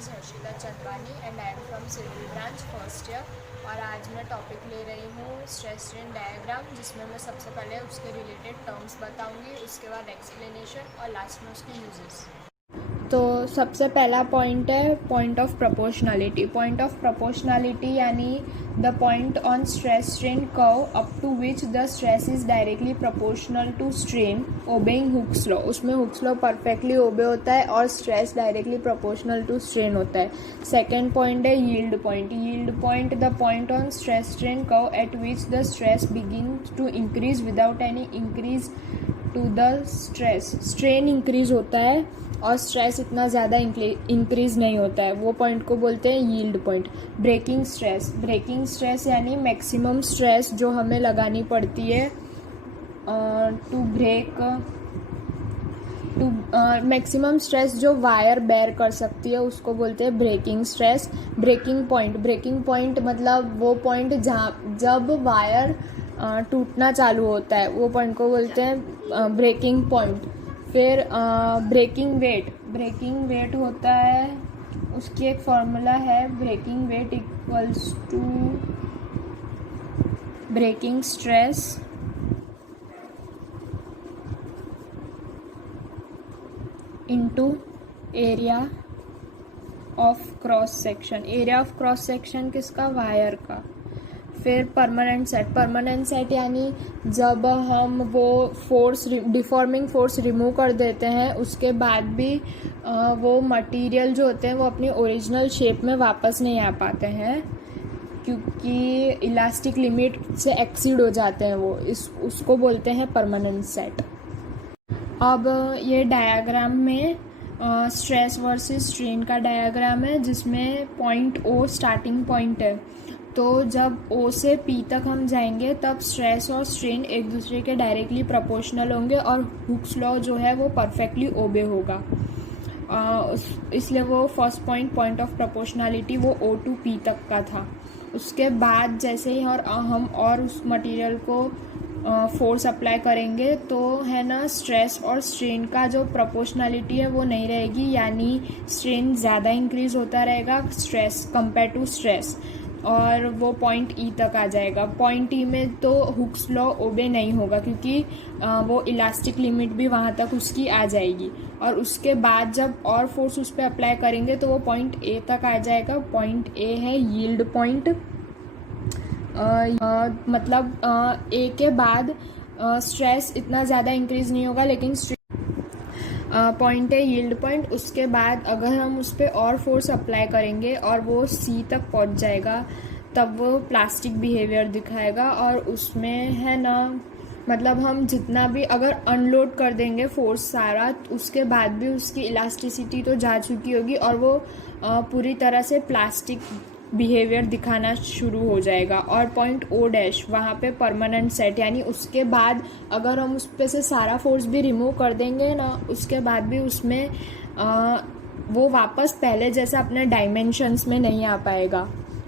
Is Harshita Chandwani and I am from civil branch first year. और आज मैं टॉपिक ले रही हूँ स्ट्रेस स्ट्रेन डायग्राम, जिसमें मैं सबसे पहले उसके रिलेटेड टर्म्स बताऊँगी, उसके बाद एक्सप्लेनेशन और लास्ट में उसके यूजेस। तो सबसे पहला पॉइंट है point of proportionality. Point of proportionality यानी the point on stress strain curve up to which the stress is directly proportional to strain obeying Hooke's law. उसमें हुक्स लॉ परफेक्टली ओबे होता है और stress directly proportional to strain होता है। Second point है yield point. Yield point the point on stress strain curve at which the stress begins to increase without any increase to the stress. Strain increase होता है और stress इतना ज़्यादा increase नहीं होता है, वो पॉइंट को बोलते हैं yield point. Breaking stress. Breaking stress यानी मैक्सिमम स्ट्रेस जो हमें लगानी पड़ती है मैक्सिमम स्ट्रेस जो वायर बेयर कर सकती है उसको बोलते हैं breaking stress. Breaking point. Breaking point मतलब वो पॉइंट जहाँ जब वायर टूटना चालू होता है, वो पॉइंट को बोलते हैं ब्रेकिंग पॉइंट। फिर ब्रेकिंग वेट। ब्रेकिंग वेट होता है, उसकी एक फॉर्मूला है, breaking weight equals to breaking stress into area of cross section. Area of cross section किसका? वायर का। फिर परमानेंट सेट। परमानेंट सेट यानी जब हम वो फोर्स डिफॉर्मिंग फोर्स रिमूव कर देते हैं उसके बाद भी वो मटेरियल जो होते हैं वो अपनी ओरिजिनल शेप में वापस नहीं आ पाते हैं, क्योंकि इलास्टिक लिमिट से एक्सीड हो जाते हैं वो, उसको बोलते हैं परमानेंट सेट। अब ये डायग्राम में स्ट्रेस वर्सेस स्ट्रेन का डायग्राम है, जिसमें पॉइंट ओ स्टार्टिंग पॉइंट है। तो जब O से P तक हम जाएंगे तब स्ट्रेस और स्ट्रेन एक दूसरे के डायरेक्टली प्रोपोर्शनल होंगे और हुक्स लॉ जो है वो परफेक्टली ओबे होगा। इसलिए वो फर्स्ट पॉइंट ऑफ प्रोपोर्शनलिटी वो O to P तक का था। उसके बाद जैसे ही हम उस मटेरियल को फोर्स अप्लाई करेंगे तो है ना, स्ट्रेस और स्ट्रेन का जो प्रोपोर्शनलिटी है वो नहीं रहेगी, यानी स्ट्रेन ज़्यादा इंक्रीज होता रहेगा स्ट्रेस कंपेयर टू स्ट्रेस, और वो पॉइंट ई तक आ जाएगा। पॉइंट ई में तो हुक्स लॉ ओबे नहीं होगा, क्योंकि वो इलास्टिक लिमिट भी वहाँ तक उसकी आ जाएगी, और उसके बाद जब और फोर्स उस पर अप्लाई करेंगे तो वो पॉइंट ए तक आ जाएगा। पॉइंट ए है यील्ड पॉइंट। मतलब ए के बाद स्ट्रेस इतना ज़्यादा इंक्रीज नहीं होगा, लेकिन पॉइंट है यील्ड पॉइंट। उसके बाद अगर हम उस पर और फोर्स अप्लाई करेंगे और वो सी तक पहुंच जाएगा तब वो प्लास्टिक बिहेवियर दिखाएगा, और उसमें है ना, मतलब हम जितना भी अगर अनलोड कर देंगे फोर्स सारा, उसके बाद भी उसकी इलास्टिसिटी तो जा चुकी होगी और वो पूरी तरह से प्लास्टिक बिहेवियर दिखाना शुरू हो जाएगा। और पॉइंट ओ डैश वहाँ पे परमानेंट सेट, यानी उसके बाद अगर हम उस पे से सारा फोर्स भी रिमूव कर देंगे ना, उसके बाद भी उसमें वो वापस पहले जैसे अपने डायमेंशंस में नहीं आ पाएगा,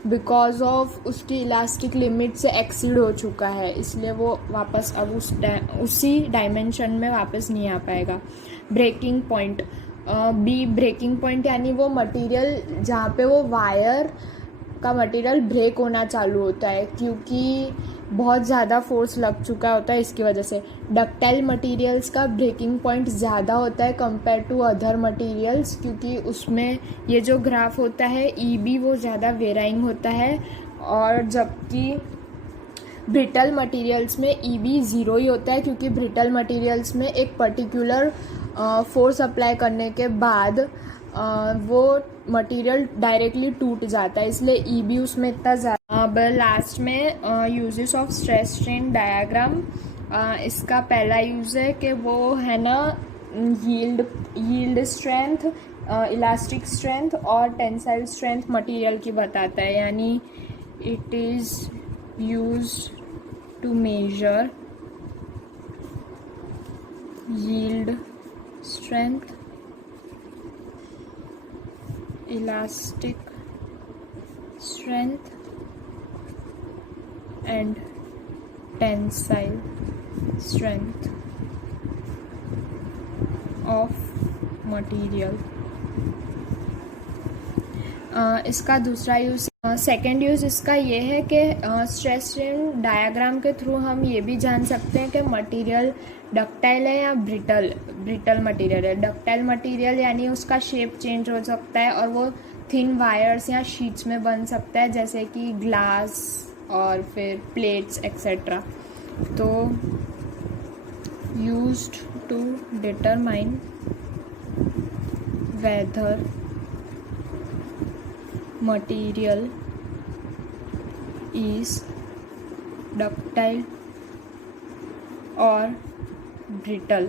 बिकॉज ऑफ उसकी इलास्टिक लिमिट से एक्सीड हो चुका है, इसलिए वो वापस अब उसी डायमेंशन में वापस नहीं आ पाएगा। Breaking point. B breaking point यानी वो मटेरियल जहाँ पे वो वायर का मटेरियल ब्रेक होना चालू होता है, क्योंकि बहुत ज़्यादा फोर्स लग चुका होता है इसकी वजह से। डक्टाइल मटेरियल्स का ब्रेकिंग पॉइंट ज़्यादा होता है कंपेयर टू अदर मटेरियल्स, क्योंकि उसमें ये जो ग्राफ होता है EB वो ज़्यादा वेराइंग होता है, और जबकि ब्रिटल मटेरियल्स में EB ज़ीरो ही होता है, क्योंकि ब्रिटल मटेरियल्स में एक पर्टिकुलर फोर्स अप्लाई करने के बाद वो मटेरियल डायरेक्टली टूट जाता है, इसलिए EB उसमें इतना ज़्यादा। अब लास्ट में uses of stress strain diagram. इसका पहला यूज़ है कि वो है ना, यील्ड स्ट्रेंथ, इलास्टिक स्ट्रेंथ और टेंसाइल स्ट्रेंथ मटेरियल की बताता है, यानी it is used to measure yield strength, elastic strength and tensile strength of material. इसका दूसरा यूज़, सेकेंड यूज़ इसका ये है कि स्ट्रेस स्ट्रेन डायग्राम के थ्रू हम ये भी जान सकते हैं कि मटेरियल डक्टाइल है या ब्रिटल मटेरियल है। डक्टाइल मटेरियल यानी उसका शेप चेंज हो सकता है और वो थिन वायर्स या शीट्स में बन सकता है, जैसे कि ग्लास और फिर प्लेट्स एक्सेट्रा। तो used to determine whether material is ductile or brittle।